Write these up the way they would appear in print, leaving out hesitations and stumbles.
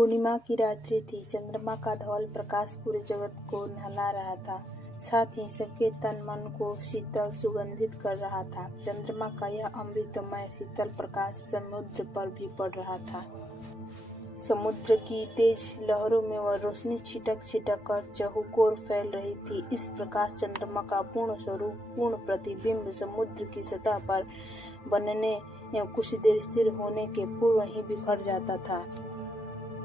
पूर्णिमा की रात्रि थी। चंद्रमा का धवल प्रकाश पूरे जगत को नहला रहा था, साथ ही सबके तन मन को शीतल सुगंधित कर रहा था। चंद्रमा का यह अमृतमय शीतल प्रकाश समुद्र पर भी पड़ रहा था। समुद्र की तेज लहरों में वह रोशनी छिटक छिटक कर चहुओर फैल रही थी। इस प्रकार चंद्रमा का पूर्ण स्वरूप, पूर्ण प्रतिबिंब समुद्र की सतह पर बनने एवं कुछ देर स्थिर होने के पूर्व ही बिखर जाता था।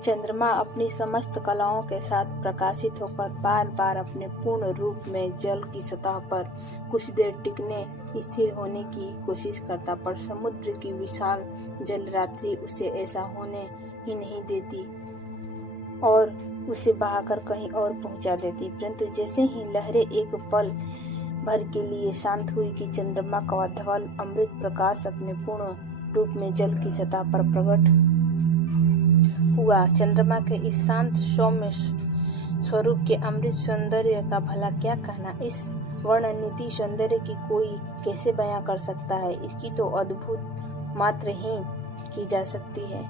चंद्रमा अपनी समस्त कलाओं के साथ प्रकाशित होकर बार बार अपने पूर्ण रूप में जल की सतह पर कुछ देर टिकने, स्थिर होने की कोशिश करता, पर समुद्र की विशाल जल रात्रि उसे ऐसा होने ही नहीं देती और उसे बहाकर कहीं और पहुंचा देती। परंतु जैसे ही लहरें एक पल भर के लिए शांत हुई कि चंद्रमा का धवल अमृत प्रकाश अपने पूर्ण रूप में जल की सतह पर प्रकट हुआ। चंद्रमा के इस शांत सौम्य स्वरूप के अमृत सौंदर्य का भला क्या कहना। इस वर्णनीति सौंदर्य की कोई कैसे बयां कर सकता है। इसकी तो अद्भुत मात्र ही की जा सकती है।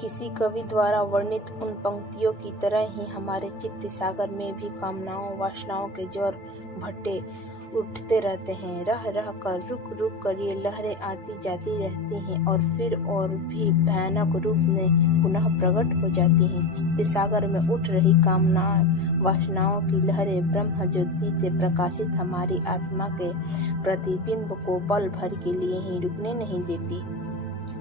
किसी कवि द्वारा वर्णित उन पंक्तियों की तरह ही हमारे चित्त सागर में भी कामनाओं वासनाओं के ज्वार भट्टे उठते रहते हैं। रह रह कर, रुक रुक कर ये लहरें आती जाती रहती हैं और फिर और भी भयानक रूप में पुनः प्रकट हो जाती हैं। चित्त सागर में उठ रही कामना वासनाओं की लहरें ब्रह्म ज्योति से प्रकाशित हमारी आत्मा के प्रतिबिंब को पल भर के लिए ही रुकने नहीं देती।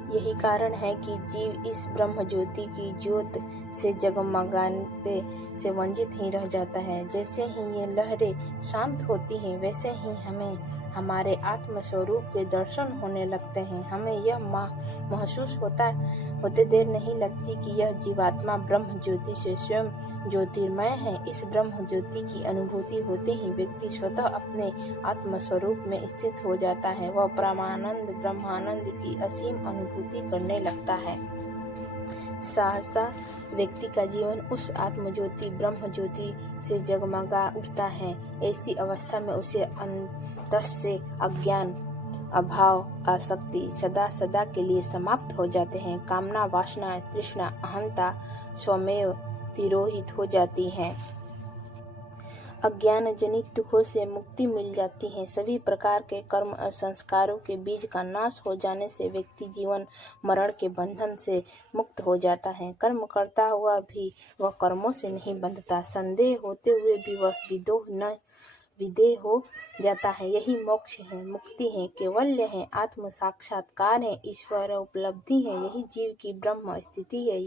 यही कारण है कि जीव इस ब्रह्म ज्योति की ज्योत से जगमगाने से वंचित ही रह जाता है। जैसे ही ये लहरें शांत होती हैं, वैसे ही हमें हमारे आत्म स्वरूप के दर्शन होने लगते हैं। हमें यह महसूस होते देर नहीं लगती कि यह जीवात्मा ब्रह्म ज्योति से स्वयं ज्योतिर्मय है। इस ब्रह्म ज्योति की अनुभूति होते ही व्यक्ति स्वतः अपने आत्म स्वरूप में स्थित हो जाता है। वह परमानंद ब्रह्मानंद की असीम अनुभूति करने लगता है। सहसा व्यक्ति का जीवन उस आत्म ज्योति ब्रह्म ज्योति से जगमगा उठता है। ऐसी अवस्था में उसे अंतस से अज्ञान, अभाव, आसक्ति सदा सदा के लिए समाप्त हो जाते हैं। कामना वासना तृष्णा अहंता स्वमेव तिरोहित हो जाती हैं। अज्ञान जनित दुखों से मुक्ति मिल जाती है। सभी प्रकार के कर्म और संस्कारों के बीज का नाश हो जाने से व्यक्ति जीवन मरण के बंधन से मुक्त हो जाता है। कर्म करता हुआ भी वह कर्मों से नहीं बंधता। संदेह होते हुए भी वह विदेह हो जाता है। यही मोक्ष है, मुक्ति है, कैवल्य है, आत्म साक्षात्कार है, ईश्वर उपलब्धि है। यही जीव की ब्रह्म स्थिति है।